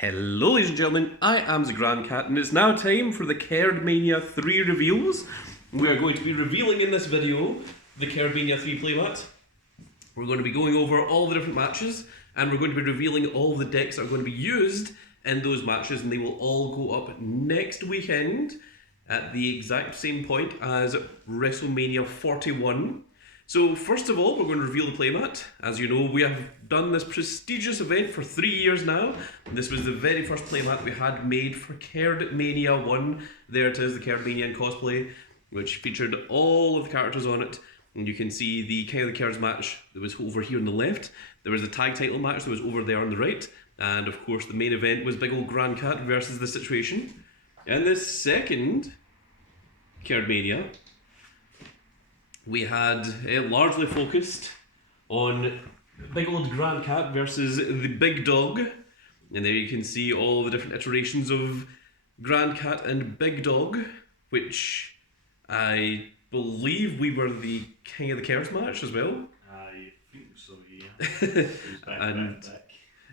Hello ladies and gentlemen, I am the Grand Cat and it's now time for the Kerdmania 3 reveals. We are going to be revealing in this video the Kerdmania 3 playmat. We're going to be going over all the different matches and we're going to be revealing all the decks that are going to be used in those matches, and they will all go up next weekend at the exact same point as WrestleMania 41. So first of all, we're going to reveal the playmat. As you know, we have done this prestigious event for 3 years now. This was the very first playmat we had made for Kerdmania 1. There it is, the Kerdmania cosplay, which featured all of the characters on it. And you can see the King of the Kerds match that was over here on the left. There was the tag title match that was over there on the right. And of course the main event was Big Old Grand Cat versus The Situation. And the second Kerdmania, we had largely focused on Big Old Grand Cat versus the Big Dog. And there you can see all the different iterations of Grand Cat and Big Dog, which I believe we were the King of the Kerds match as well. I think so, yeah. And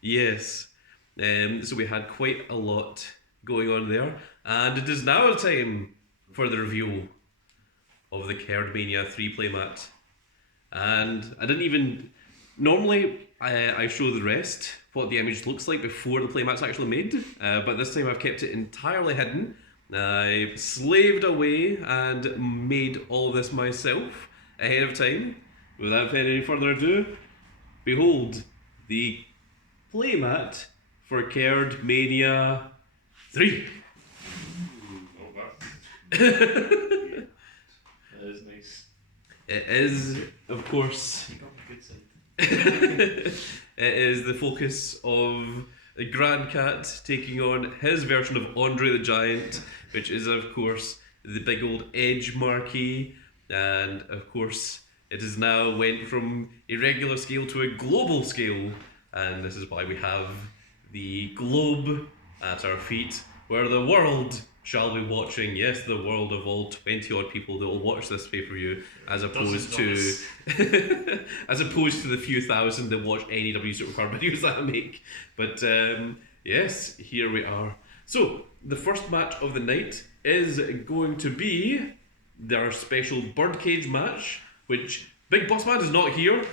yes, so we had quite a lot going on there. And it is now time for the review of the Kerdmania 3 playmat. And I didn't even... Normally, I show the rest, what the image looks like before the playmat's actually made, but this time I've kept it entirely hidden. I slaved away and made all of this myself ahead of time. Without any further ado, behold the playmat for Kerdmania 3. That is nice. It is, of course, You got a good side. it is the focus of the Grand Cat taking on his version of Andre the Giant, which is, of course, the big old edge marquee. And, of course, it has now went from a regular scale to a global scale. And this is why we have the globe at our feet, where the world shall be watching. Yes, the world of all 20 odd people that will watch this pay-per-view, as opposed to the few thousand that watch NEW Supercard videos that I make. But yes, here we are. So the first match of the night is going to be their special birdcage match, which Big Boss Man is not here.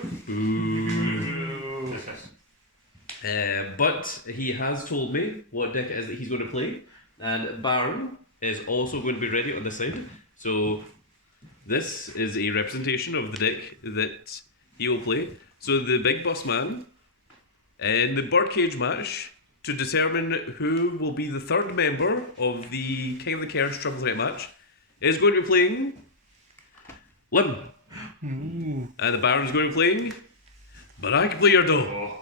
But he has told me what deck it is that he's going to play, and Baron is also going to be ready on this side. So this is a representation of the deck that he will play. So the Big Boss Man in the birdcage match, to determine who will be the third member of the King of the Kerds triple threat match, is going to be playing Lim. And the Baron is going to be playing Black Beardo.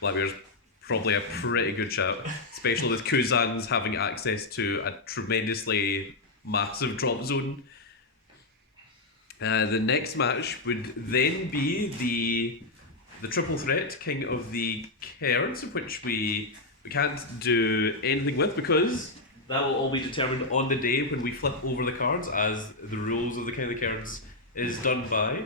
Blackbeard's probably a pretty good shout, especially with Kuzan's having access to a tremendously massive drop zone. The next match would then be the triple threat King of the Kerds, which we can't do anything with because that will all be determined on the day when we flip over the cards, as the rules of the King of the Kerds is done by.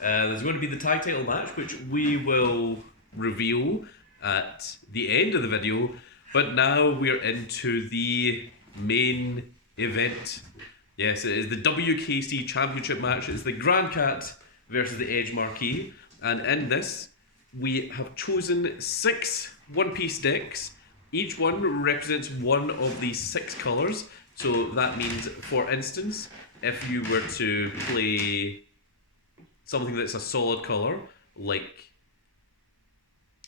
There's going to be the tag title match, which we will reveal at the end of the video, but now we're into the main event. Yes, it is the WKC Championship match. It's the Grand Cat versus the Edge Marquee, and in this we have chosen 6 one-piece decks. Each one represents one of the 6 colours. So that means, for instance, if you were to play something that's a solid colour, like,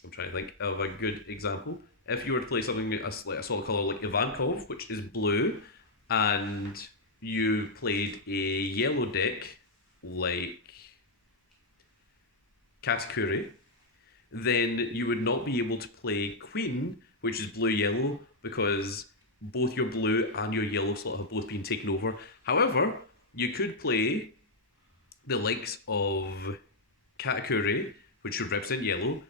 I'm trying to think of a good example. If you were to play something like a solid colour like Ivankov, which is blue, and you played a yellow deck like Katakuri, then you would not be able to play Queen, which is blue-yellow, because both your blue and your yellow slot have both been taken over. However, you could play the likes of Katakuri, which would represent yellow,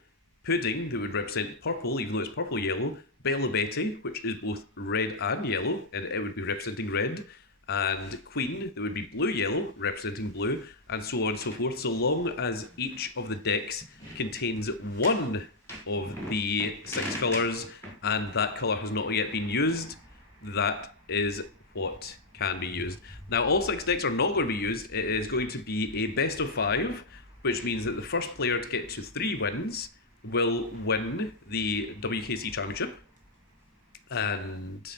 Pudding, that would represent purple, even though it's purple-yellow, Bella Betty, which is both red and yellow, and it would be representing red, and Queen, that would be blue-yellow, representing blue, and so on and so forth, so long as each of the decks contains one of the 6 colours and that colour has not yet been used, that is what can be used. Now, all 6 decks are not going to be used. It is going to be a best of 5, which means that the first player to get to 3 wins will win the WKC Championship. And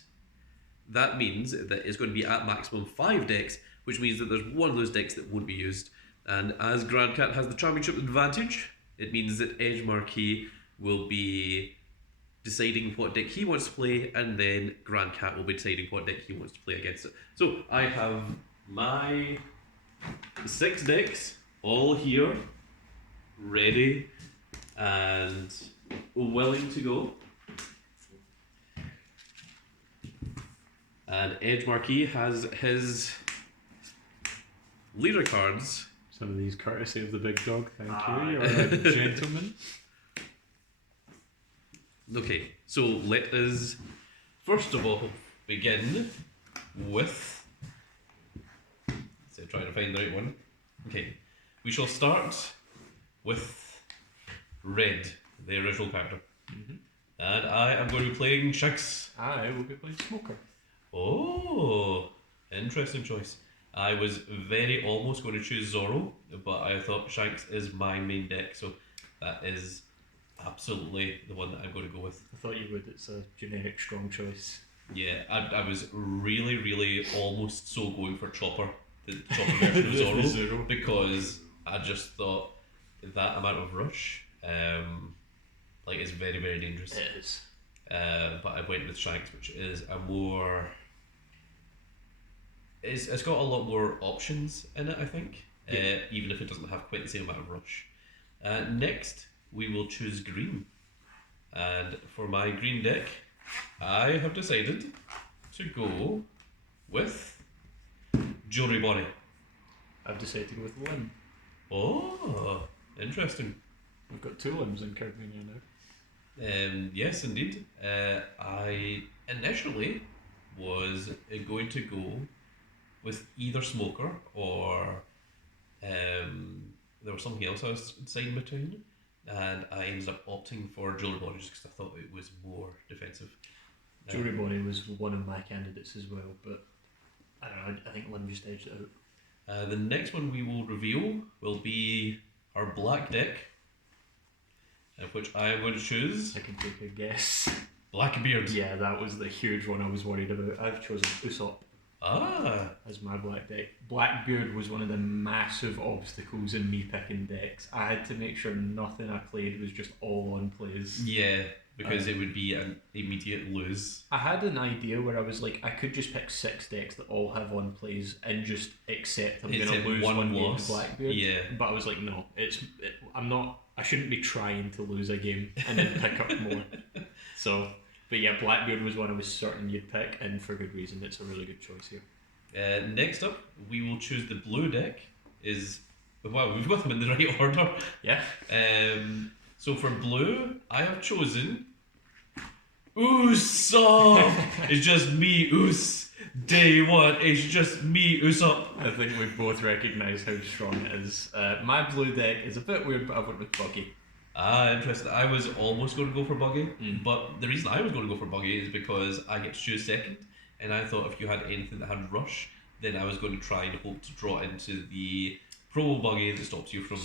that means that it's going to be at maximum 5 decks, which means that there's one of those decks that won't be used. And as Grand Cat has the championship advantage, it means that Edge Marquee will be deciding what deck he wants to play, and then Grand Cat will be deciding what deck he wants to play against it. So I have my 6 decks all here, ready and willing to go. And Edge Marquee has his leader cards. Some of these courtesy of the big dog, thank you. You're a gentleman. Okay, so let us first of all begin with. So trying to find the right one. Okay, we shall start with Red, the original character. And I am going to be playing Shanks. I will be playing Smoker. Oh, interesting choice. I was very almost going to choose Zorro, but I thought Shanks is my main deck, so that is absolutely the one that I'm going to go with. I thought you would, it's a generic strong choice. Yeah, I was really, really almost so going for Chopper, the Chopper version of Zorro, Zorro. Because I just thought that amount of rush, is very, very dangerous. It is. But I went with Shanks, which is a more... It's got a lot more options in it, I think, even if it doesn't have quite the same amount of rush. Next, we will choose green. And for my green deck, I have decided to go with Jewelry Bonnie. I've decided to go with Limb. Oh, interesting. We've got 2 limbs in Kerdmania now. Yes, indeed. I initially was going to go with either Smoker or there was something else I was deciding between, and I ended up opting for Jewelry Bonnie just because I thought it was more defensive. Jewelry Bonnie was one of my candidates as well, but I don't know, I think Limb just edged it out. The next one we will reveal will be our black deck, which I am going to choose I can take a guess. Blackbeard. Yeah, that was the huge one I was worried about. I've chosen Usopp as my black deck. Blackbeard was one of the massive obstacles in me picking decks. I had to make sure nothing I played was just all on plays. Yeah, because it would be an immediate lose. I had an idea where I was like, I could just pick 6 decks that all have on plays and just accept I'm going to lose one game to Blackbeard. Yeah. But I was like, no, I shouldn't be trying to lose a game and then pick up more. So, but yeah, Blackbeard was one I was certain you'd pick, and for good reason. It's a really good choice here. Next up, we will choose the blue deck. Wow, we've got them in the right order. Yeah. So for blue, I have chosen Usopp. It's just me, Us. Day 1, it's just me, Usopp. I think we both recognise how strong it is. My blue deck is a bit weird, but I went with Buggy. Ah, interesting. I was almost going to go for Buggy, but the reason I was going to go for Buggy is because I get to choose second, and I thought if you had anything that had rush, then I was going to try and hope to draw into the promo Buggy that stops you from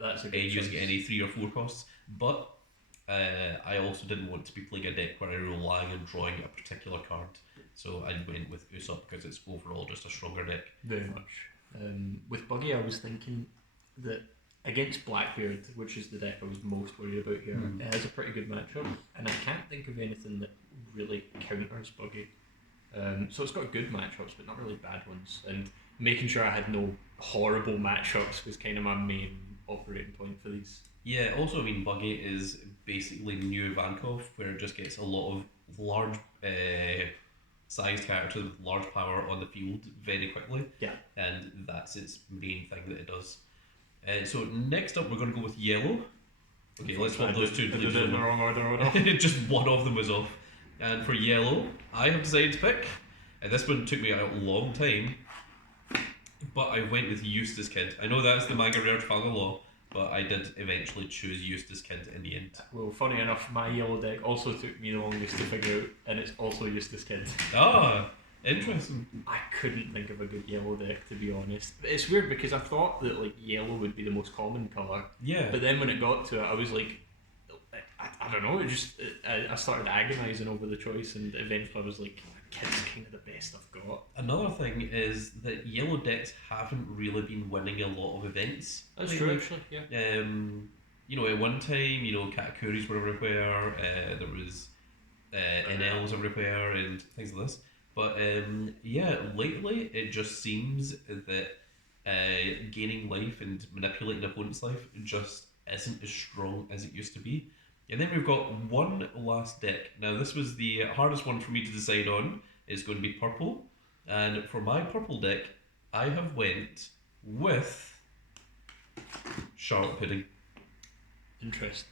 That's a good using choice. any 3 or 4 costs. But I also didn't want to be playing a deck where I rely on drawing a particular card, so I went with Usopp because it's overall just a stronger deck. Very much. With Buggy, I was thinking that against Blackbeard, which is the deck I was most worried about here, it has a pretty good matchup, and I can't think of anything that really counters Buggy. So it's got good matchups, but not really bad ones. And making sure I had no horrible matchups was kind of my main operating point for these. Yeah, also, I mean, Buggy is basically new Vankov, where it just gets a lot of large sized characters with large power on the field very quickly. Yeah. And that's its main thing that it does. So next up, we're going to go with yellow. Okay, let's swap those two. I did it in the wrong order. Just one of them was off. And for yellow, I have decided to pick, and this one took me a long time, but I went with Eustace Kid. I know that's the manga rare Trafalgar Law, but I did eventually choose Eustace Kid in the end. Well, funny enough, my yellow deck also took me the longest to figure out, and it's also Eustace Kid. Ah, interesting. I couldn't think of a good yellow deck, to be honest. It's weird because I thought that like yellow would be the most common colour. Yeah. But then when it got to it, I was like, I don't know. I started agonising over the choice, and eventually I was like, Kid's kind of the best I've got. Another thing is that yellow decks haven't really been winning a lot of events. That's true, actually. Yeah. You know, at one time, you know, Katakuris were everywhere. There was NLs everywhere and things like this. But yeah, lately it just seems that gaining life and manipulating opponent's life just isn't as strong as it used to be. And then we've got one last deck. Now this was the hardest one for me to decide on. It's going to be purple. And for my purple deck, I have went with Charlotte Pudding. Interesting.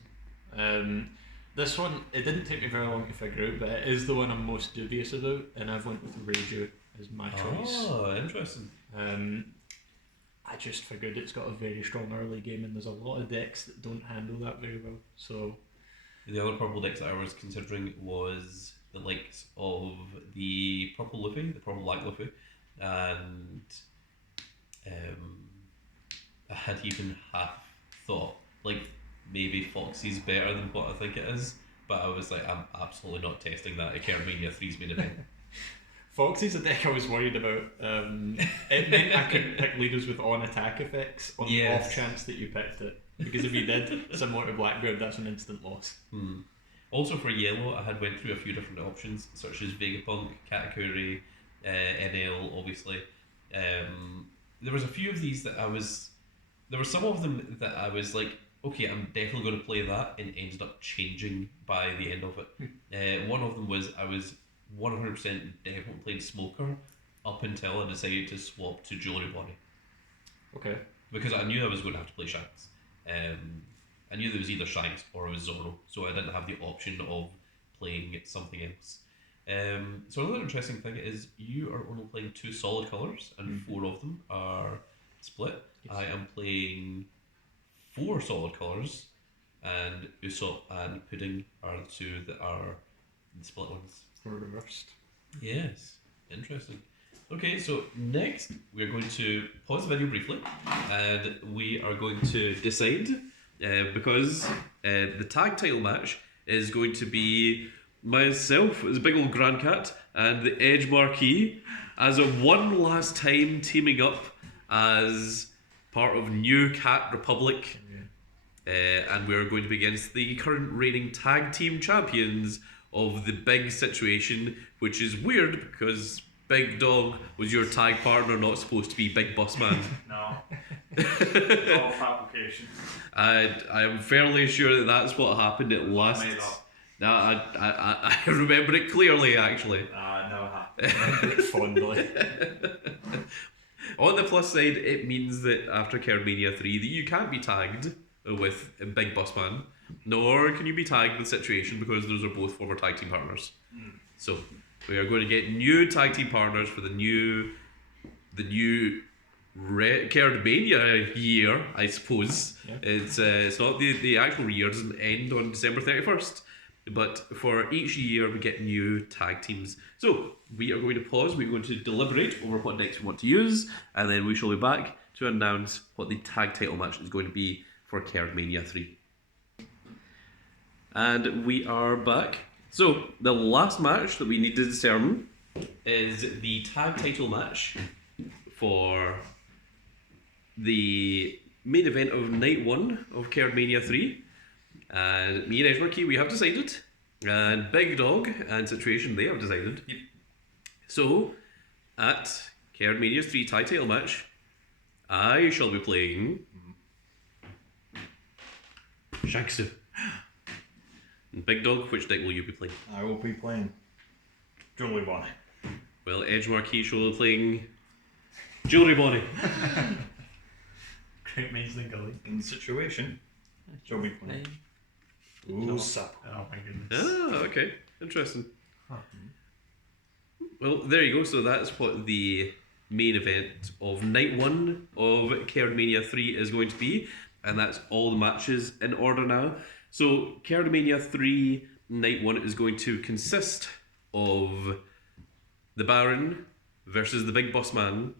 This one, it didn't take me very long to figure out, but it is the one I'm most dubious about, and I've went with Reiju as my choice. Oh, interesting. I just figured it's got a very strong early game, and there's a lot of decks that don't handle that very well. So the other purple decks that I was considering was the likes of the purple Luffy, the purple black Luffy, and I had even half thought like maybe Foxy's better than what I think it is, but I was like, I'm absolutely not testing that at Kerdmania 3's main event. Foxy's a deck I was worried about. It meant I could pick leaders with on attack effects on the off chance that you picked it. Because if you did, similar to Blackbeard, that's an instant loss. Also for yellow, I had went through a few different options, such as Vegapunk, Katakuri, NL, obviously. There was a few of these that there were some of them that I was like, okay, I'm definitely going to play that, and ended up changing by the end of it. One of them was I was 100% definitely playing Smoker up until I decided to swap to Jewelry Bonnie. Okay. Because I knew I was going to have to play Shanks. I knew there was either Shanks or it was Zoro, so I didn't have the option of playing something else. So another interesting thing is you are only playing 2 solid colours, and 4 of them are split. Yes. I am playing 4 solid colours, and Usopp and Pudding are the 2 that are the split ones. Reversed. Yes, interesting. Okay, so next we're going to pause the video briefly, and we are going to decide, because the tag title match is going to be myself as a big old Grand Cat and the Edge Marquee as a one last time teaming up as part of New Cat Republic, and we're going to be against the current reigning tag team champions of the big situation, which is weird because Big Dog was your tag partner, not supposed to be Big Boss Man. No. All fabrication. I am fairly sure that that's what happened at last. No, I remember it clearly, actually. No, it happened. Fondly. On the plus side, it means that after Kerdmania 3 that you can't be tagged with Big Boss Man, nor can you be tagged with Situation, because those are both former tag team partners. So we are going to get new tag team partners for the new Kerdmania year, I suppose. Yeah. It's not the actual year, doesn't end on December 31st. But for each year we get new tag teams. So we are going to pause, we're going to deliberate over what decks we want to use, and then we shall be back to announce what the tag title match is going to be for Kerdmania 3. And we are back. So the last match that we need to determine is the tag title match for the main event of night 1 of Kerdmania 3. And me and Edge Marquee, we have decided. And Big Dog and Situation, they have decided. Yep. So, at Kerdmania's 3 tag title match, I shall be playing Shanksu. And Big Dog, which deck will you be playing? I will be playing Jewelry Bonnie. Well, Edge Marquee shall be playing Jewelry Bonnie. Great minds think alike. In the Situation, Jewelry Bonnie. Ooh, sup. Oh my goodness. Ah, okay. Interesting. Well, there you go. So that's what the main event of night 1 of Kerdmania 3 is going to be. And that's all the matches in order now. So Kerdmania 3 Night 1 is going to consist of the Baron versus the Big Boss Man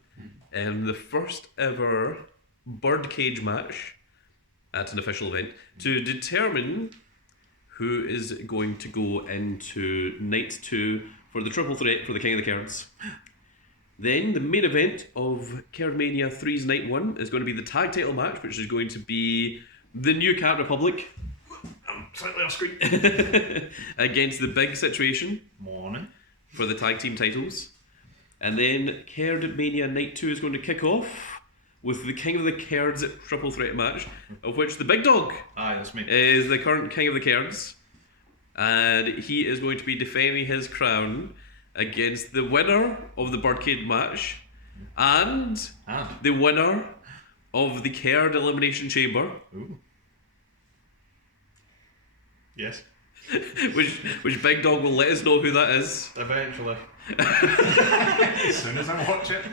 in the first ever birdcage match at an official event to determine who is going to go into Night 2 for the triple threat for the King of the Kerds. Then the main event of Kerdmania 3's Night 1 is going to be the tag title match, which is going to be the new Cat Republic I'm slightly off screen. against the Big Situation Morning. for the tag team titles. And then Kerdmania Night 2 is going to kick off with the King of the Kerds triple threat match, of which the Big Dog Aye, that's me. is the current King of the Kerds. And he is going to be defending his crown against the winner of the Birdcage match and the winner of the Kerd Elimination Chamber. Ooh. Yes. which Big Dog will let us know who that is. Eventually. As soon as I watch it.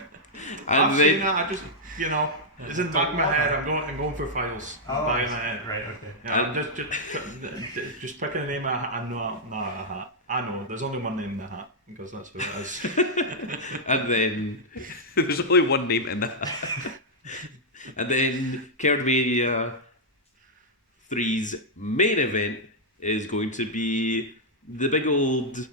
And I've then seen that, I just, you know, it's in the back of my head. I'm going for files. Oh, Back in my head. right, okay. Yeah, just picking a name I know, a hat. I know, there's only one name in the hat, because that's who it is. and then there's only one name in that. And then Kerdmania 3's main event is going to be the big old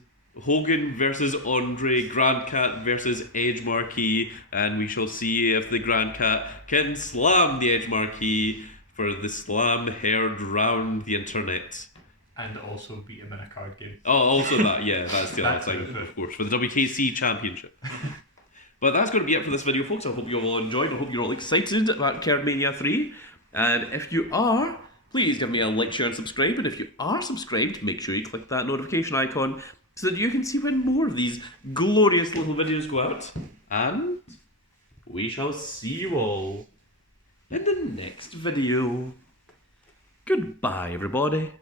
Hogan versus Andre, Grand Cat versus Edge Marquee, and we shall see if the Grand Cat can slam the Edge Marquee for the slam heard round the internet. And also beat him in a card game. Oh, also that, yeah, that's the other That's thing, it. of course, for the WKC Championship. But that's going to be it for this video, folks. I hope you all enjoyed. I hope you're all excited about Kerdmania 3. And if you are, please give me a like, share, and subscribe. And if you are subscribed, make sure you click that notification icon so that you can see when more of these glorious little videos go out. And we shall see you all in the next video. Goodbye, everybody.